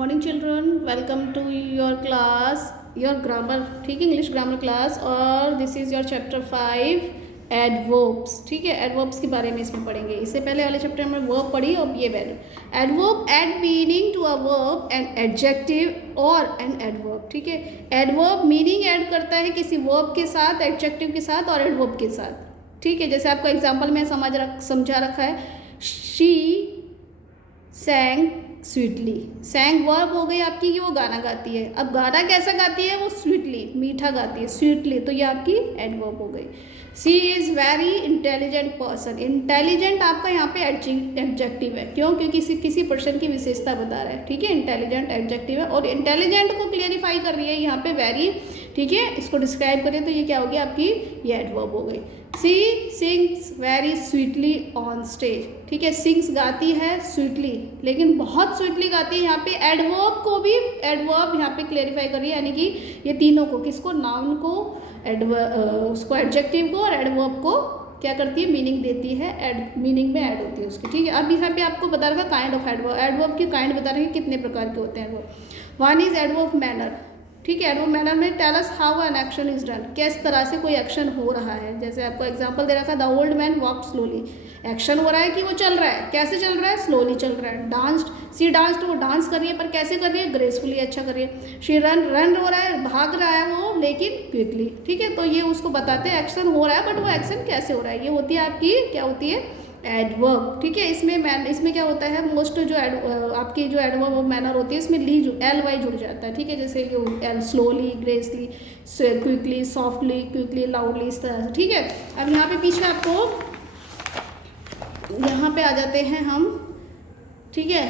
Morning children, welcome to your class, your grammar, ठीक है, English grammar class. और this is your chapter 5 adverbs. ठीक है, adverbs के बारे में इसमें पढ़ेंगे। इससे पहले वाले चैप्टर में वर्ब पढ़ी और ये value. Adverb add meaning to a verb and adjective और एन एडवर्ब। ठीक है, एडवर्ब मीनिंग ऐड करता है किसी वर्ब के साथ, एडजेक्टिव के साथ और एडवर्ब के साथ। ठीक है, जैसे आपको एग्जाम्पल में समझा रखा है, शी सैंग स्वीटली। सैंग वर्ब हो गई आपकी कि वो गाना गाती है। अब गाना कैसा गाती है? वो स्वीटली, मीठा गाती है, स्वीटली, तो ये आपकी एडवर्ब हो गई। She is very intelligent person. Intelligent आपका यहाँ पे एडजेक्टिव है। क्यों? क्योंकि किसी पर्सन की विशेषता बता रहा है। ठीक है, इंटेलिजेंट एडजेक्टिव है और इंटेलिजेंट को क्लियरिफाई कर रही है यहाँ पे वेरी। ठीक है, इसको डिस्क्राइब करें तो ये क्या होगी आपकी? ये एडवर्ब हो गई। She sings very sweetly on stage. ठीक है, सिंग्स गाती है स्वीटली, लेकिन बहुत स्वीटली गाती है। यहाँ पे एडवर्ब को भी, एडवर्ब यहाँ पे क्लेरिफाई कर रही है, यानी कि ये तीनों को, किसको? नाउन को, उसको एडजेक्टिव को और एडवर्ब को क्या करती है? मीनिंग देती है, मीनिंग में ऐड होती है उसकी। ठीक है, अब यहाँ पे आपको बता रखा काइंड ऑफ एडवर्ब। एडवर्ब की काइंड बता रहे हैं कितने प्रकार के होते हैं adverb. One is adverb manner. ठीक है, एडवर्ब मैनर में tell us how an action is done. किस तरह से कोई एक्शन हो रहा है। जैसे आपको एग्जांपल दे रखा, the old man walk slowly. Action हो रहा है कि वो चल रहा है। कैसे चल रहा है? स्लोली चल रहा है। डांस्ड, सी डांस्ड, वो डांस कर रही है, पर कैसे कर रही है? ग्रेसफुली, अच्छा कर रही है। शी रन, रन हो रहा है, भाग रहा है वो, लेकिन क्विकली। ठीक है, तो ये उसको बताते हैं एक्शन हो रहा है, बट वो एक्शन कैसे हो रहा है। ये होती है आपकी, क्या होती है? एडवर्ब। ठीक है, इसमें क्या होता है? मोस्ट जो आपकी जो एडवर्ब मैनर होती है, इसमें एल वाई जुड़ जाता है। ठीक है, जैसे ये slowly, gracefully, quickly, softly, quickly, loudly, इस तरह से। ठीक है, अब यहाँ पे पीछे आपको, यहाँ पे आ जाते हैं हम। ठीक है,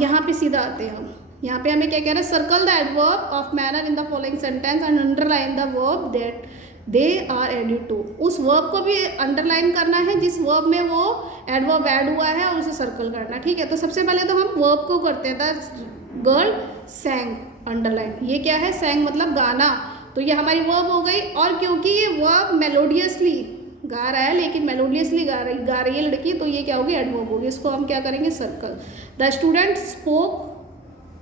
यहाँ पे सीधा आते हैं हम। यहाँ पे हमें क्या कह रहा है? Circle the adverb of manner in the following sentence and underline the verb that they are added to. उस वर्ब को भी अंडरलाइन करना है जिस वर्ब में वो एडवर्ब ऐड हुआ है, और उसे सर्कल करना। ठीक है, तो सबसे पहले तो हम वर्ब को करते हैं। The girl सैंग, underline. ये क्या है? सैंग मतलब गाना, तो ये हमारी वर्ब हो गई। और क्योंकि ये वर्ब मेलोडियसली गा रहा है, लेकिन मेलोडियसली गा रही है लड़की, तो ये क्या होगी? एडवर्ब होगी। इसको हम क्या करेंगे? Circle. The student spoke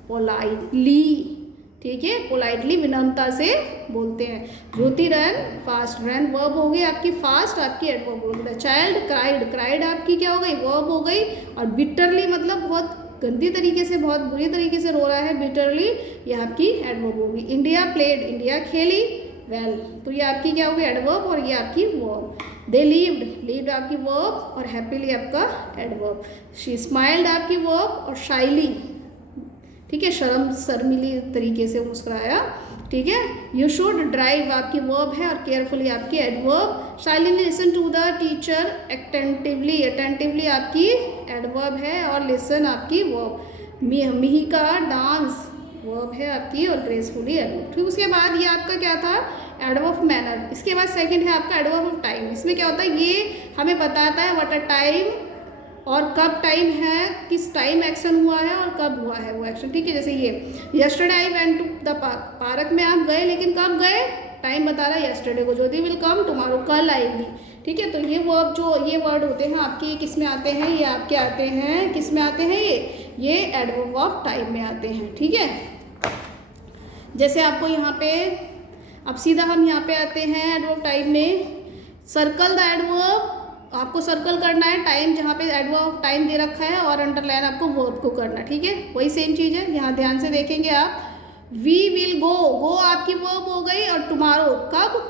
politely. ठीक है, पोलाइटली, विनम्रता से बोलते हैं। ज्योति रन फास्ट। रन वर्ब हो गई आपकी, फास्ट आपकी एडवर्ब हो गई। The child cried. क्राइड आपकी क्या हो गई? वर्ब हो गई। और बिटरली मतलब बहुत गंदी तरीके से, बहुत बुरी तरीके से रो रहा है, बिटरली, ये आपकी एडवर्ब होगी। इंडिया प्लेड, इंडिया खेली वेल, तो ये आपकी क्या होगी? एडवर्ब, और ये आपकी वर्ब। दे लीव्ड, लीव्ड आपकी वर्ब, और हैप्पीली आपका एडवर्ब। शी स्माइल्ड आपकी वर्ब, और शाइली, ठीक है, शर्मिली तरीके से मुस्कुराया। ठीक है, यू शुड ड्राइव आपकी वर्ब है, और केयरफुली आपकी adverb. Shyly listen to the teacher attentively, attentively आपकी एडवर्ब है, और लिसन आपकी वर्ब। मिहिका डांस वर्ब है आपकी, और ग्रेसफुली एडवर्ब। ठीक, उसके बाद ये आपका क्या था? Adverb of manner. इसके बाद सेकंड है आपका एडवर्ब ऑफ टाइम। इसमें क्या होता है? ये हमें बताता है व्हाट अ टाइम, और कब टाइम है, किस टाइम एक्शन हुआ है और कब हुआ है वो एक्शन। ठीक है, जैसे ये yesterday I went to the park. Park में आप गए, लेकिन कब गए? टाइम बता रहा है यस्टरडे को। ज्योति विल कम टुमारो, कल आएगी। ठीक है, तो ये वर्ब, जो ये वर्ड होते हैं आपके, किस में आते हैं? ये आपके आते हैं, किस में आते हैं? ये एडवर्ब ऑफ टाइम में आते हैं। ठीक है, जैसे आपको यहाँ पे, अब सीधा हम यहाँ पे आते हैं एडवर्ब टाइम में। सर्कल द एडवर्ब, आपको सर्कल करना है टाइम जहाँ पे एडवर्ब टाइम दे रखा है, और अंडरलाइन आपको वर्ब को करना। ठीक है, वही सेम चीज़ है। यहाँ ध्यान से देखेंगे आप। वी विल गो, गो आपकी वर्ब हो गई, और टुमारो कब?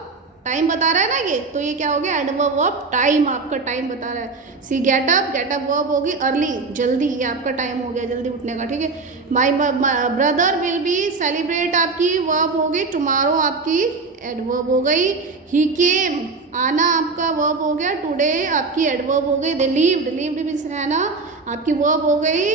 टाइम बता रहा है ना ये, तो ये क्या हो गया? एडवर्ब ऑफ टाइम, आपका टाइम बता रहा है। She get up, get up verb होगी, अर्ली, जल्दी, ये आपका टाइम हो गया, जल्दी उठने का। ठीक है, my brother will be celebrate आपकी वर्ब हो गई, टुमारो आपकी एडवर्ब हो गई। ही केम, आना आपका वर्ब हो गया, टुडे आपकी एडवर्ब हो गई। दे लीव्ड, लीव्ड मीन्स रहना, आपकी वर्ब हो गई।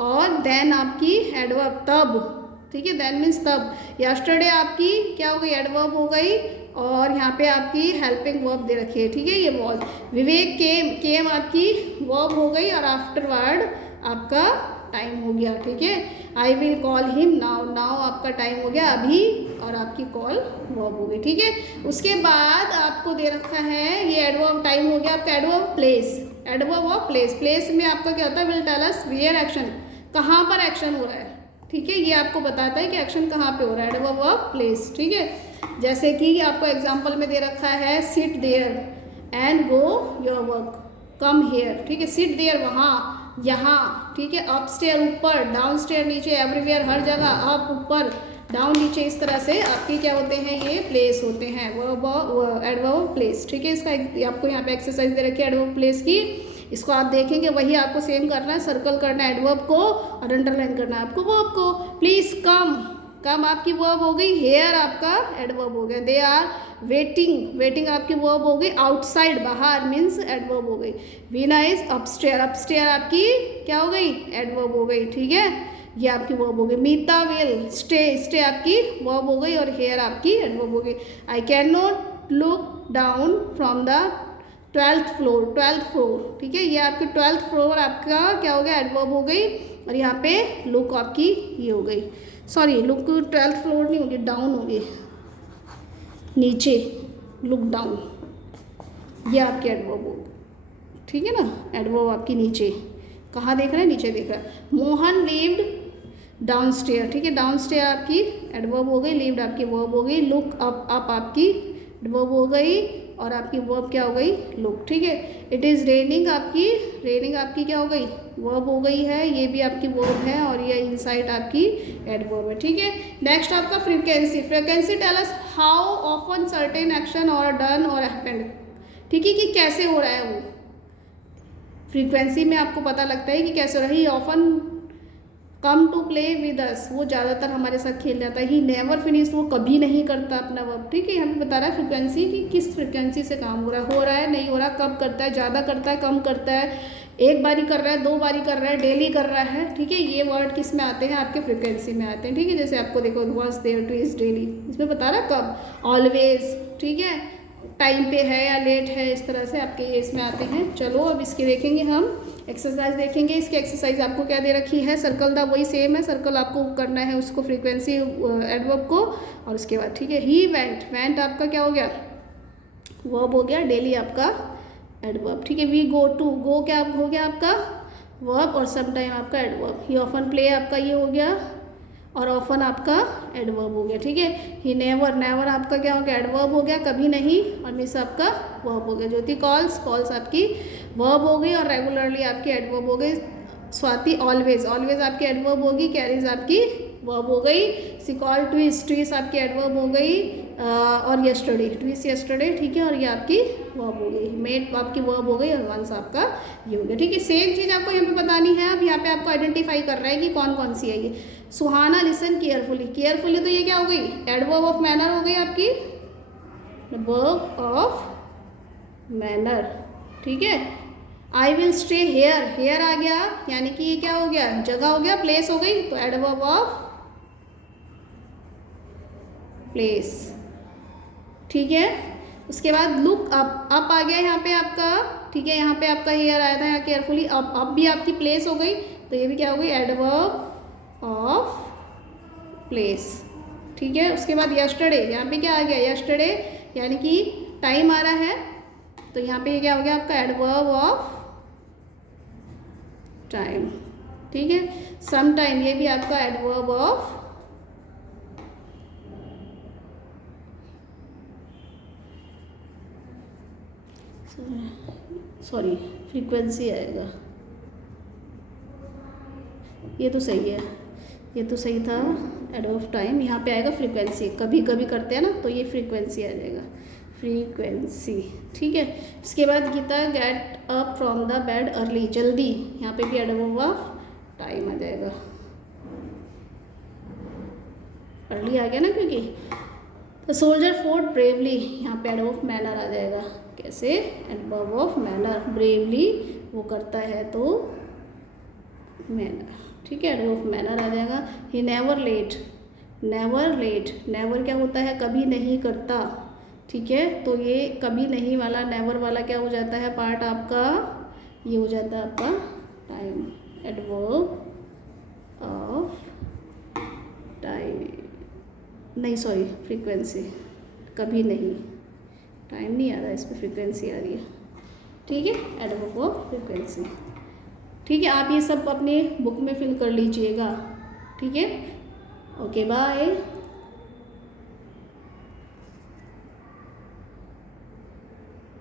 और देन आपकी एडवर्ब, तब। ठीक है, देन मीन्स तब। यस्टरडे आपकी क्या हो गई? एडवर्ब हो गई, और यहाँ पे आपकी हेल्पिंग वर्ब दे रखी है। ठीक है, ये वॉज। विवेक केम, केम आपकी वर्ब हो गई, और आफ्टरवर्ड आपका टाइम हो गया। ठीक है, I will call him now, now आपका टाइम हो गया, अभी, और आपकी कॉल वर्ब हो गई। ठीक है, उसके बाद आपको दे रखा है, ये एडवर्ब टाइम हो गया आपका। Adverb place, adverb of place. Place में आपका क्या होता है? Will tell us where action, कहाँ पर एक्शन हो रहा है, ठीक है, ये आपको बताता है कि एक्शन कहाँ पे हो रहा है, एडवर्ब ऑफ प्लेस, ठीक है। जैसे कि आपको एग्जांपल में दे रखा है sit there and go your work, come here, ठीक है, सिट देयर वहाँ, यहाँ, ठीक है, अप स्टेयर ऊपर, डाउन स्टेयर नीचे, एवरीवेयर हर जगह, अप ऊपर, डाउन नीचे, इस तरह से आपके क्या होते हैं, ये प्लेस होते हैं, एडवर्ब ऑफ प्लेस, ठीक है। इसका आपको यहाँ पे एक्सरसाइज दे रखी है एडवर्ब प्लेस की, इसको आप देखेंगे, वही आपको सेम करना है, सर्कल करना है एडवर्ब को और अंडरलाइन करना है आपको वर्ब को। प्लीज कम, कम आपकी वर्ब हो गई, हेयर आपका एडवर्ब हो गया, दे आर वेटिंग, वेटिंग आपकी वर्ब हो गई, आउटसाइड बाहर मीन्स एडवर्ब हो गई, वीना इज अपस्टेयर, अपस्टेयर आपकी क्या हो गई, एडवर्ब हो गई, ठीक है, ये आपकी वर्ब हो गई। मीता विल स्टे, स्टे आपकी वर्ब हो गई और हेयर आपकी एडवर्ब हो गई। I can not look down from the 12th floor, 12th floor, ठीक है, ये आपकी 12th फ्लोर आपका क्या हो गया, एडवर्ब हो गई, और यहाँ पे लुक आपकी ये हो गई, सॉरी लुक 12th फ्लोर नहीं होगी, डाउन होगी, नीचे, लुक डाउन, ये आपकी एडवर्ब हो, ठीक है ना, एडवर्ब आपकी नीचे, कहाँ देख रहे हैं, नीचे देख रहा है। मोहन लिव्ड डाउन स्टेयर, ठीक है, डाउन स्टेयर आपकी एडवर्ब हो गई, लिव्ड आपकी वर्ब हो गई, लुक अप, अप आपकी एडवर्ब हो गई और आपकी वर्ब क्या हो गई, लुक, ठीक है। इट इज़ रेनिंग आपकी, रेनिंग आपकी क्या हो गई, वर्ब हो गई है, ये भी आपकी वर्ब है और ये इनसाइड आपकी एडवर्ब है, ठीक है। नेक्स्ट आपका frequency, frequency tell us how often certain action और डन और हैपेंड, ठीक है, कि कैसे हो रहा है वो, फ्रीक्वेंसी में आपको पता लगता है कि कैसे हो रहा है। He often come to play with us, वो ज़्यादातर हमारे साथ खेल जाता है। ही नेवर फिनिश, वो कभी नहीं करता अपना वर्क, ठीक है, हमें बता रहा है फ्रीक्वेंसी कि किस फ्रीक्वेंसी से काम हो रहा है नहीं हो रहा, कब करता है, ज़्यादा करता है, कम करता है, एक बारी कर रहा है, 2 बारी कर रहा है, डेली कर रहा है, ठीक है, ये वर्ड किस में आते हैं, आपके फ्रीक्वेंसी में आते हैं, ठीक है। जैसे आपको देखो once there two is daily, इसमें बता रहा है कब, ऑलवेज, ठीक है, टाइम पे है या लेट है, इस तरह से आपके ये इसमें आते हैं। चलो अब इसके देखेंगे हम एक्सरसाइज देखेंगे। इसकी एक्सरसाइज आपको क्या दे रखी है, सर्कल दा वही सेम है, सर्कल आपको करना है उसको फ्रीक्वेंसी एडवर्ब को, और उसके बाद ठीक है। ही वेंट, वेंट आपका क्या हो गया, वर्ब हो गया, डेली आपका एडवर्ब, ठीक है। वी गो टू, गो क्या हो गया आपका वर्ब और सम टाइम आपका एडवर्ब। ही ऑफन प्ले आपका ये हो गया और ऑफन आपका एडवर्ब हो गया, ठीक है। ही नेवर, नेवर आपका क्या हो गया, एडवर्ब हो गया, कभी नहीं, और मिस आपका वर्ब हो गया। ज्योति कॉल्स, कॉल्स आपकी वर्ब हो गई और रेगुलरली आपकी एडवर्ब हो गई। स्वाति ऑलवेज, ऑलवेज आपकी एडवर्ब होगी, कैरीज आपकी वर्ब हो गई। सी कॉल ट्विस, ट्विस आपकी एडवर्ब हो गई, और यस्टरडे, ट्विस यस्टरडे, ठीक है, और ये आपकी वर्ब हो गई। मेट आपकी वर्ब हो गई और वंस आपका ये हो गया, ठीक है। सेम चीज़ आपको यहाँ पे बतानी है। अब यहाँ पे आपको आइडेंटिफाई कर रहा है कि कौन कौन सी है ये। सुहाना लिसन केयरफुली, केयरफुली तो ये क्या हो गई, एडवर्ब ऑफ मैनर हो गई आपकी, वर्ब ऑफ मैनर, ठीक है। I will stay here, here आ गया, यानी कि ये क्या हो गया, जगह हो गया, प्लेस हो गई, तो एडवर्ब ऑफ प्लेस, ठीक है। उसके बाद लुक अप, अप आ गया यहाँ पे आपका, ठीक है, यहाँ पे आपका हेयर आया था, यहाँ केयरफुली, अप भी आपकी प्लेस हो गई, तो ये भी क्या हो गई, एडवर्ब ऑफ प्लेस, ठीक है। उसके बाद यस्टरडे, यहाँ पे क्या आ गया, यस्टरडे, यानी कि टाइम आ रहा है, तो यहाँ पे क्या हो गया आपका एडवर्ब ऑफ टाइम, ठीक है। सम टाइम, ये भी आपका एडवर्ब ऑफ सॉरी फ्रीक्वेंसी आएगा, ये तो सही है, ये तो सही था, एडवर्ब ऑफ टाइम, यहाँ पे आएगा फ्रीक्वेंसी, कभी कभी करते हैं ना, तो ये फ्रीक्वेंसी आ जाएगा, फ्रीक्वेंसी, ठीक है। इसके बाद Gita get up from the bed early, जल्दी, यहाँ पे भी एडवर्ब ऑफ टाइम आ जाएगा, अर्ली आ गया ना, क्योंकि द सोल्जर फोर्ट ब्रेवली, यहाँ पे एडवर्ब ऑफ मैनर आ जाएगा, कैसे, एडवर्ब ऑफ मैनर, ब्रेवली वो करता है तो मैनर, ठीक है, एडवर्ब ऑफ मैनर आ जाएगा। He never late, never late, never क्या होता है, कभी नहीं करता, ठीक है, तो ये कभी नहीं वाला, नेवर वाला क्या हो जाता है पार्ट आपका, ये हो जाता है आपका टाइम, एडवर्ब ऑफ टाइम, नहीं सॉरी फ्रीक्वेंसी, कभी नहीं, टाइम नहीं आ रहा है, इस पर फ्रीक्वेंसी आ रही है, ठीक है, एडवर्ब ऑफ फ्रीक्वेंसी, ठीक। ठीक है, आप ये सब अपने बुक में फिल कर लीजिएगा। ठीक है, ओके बाय।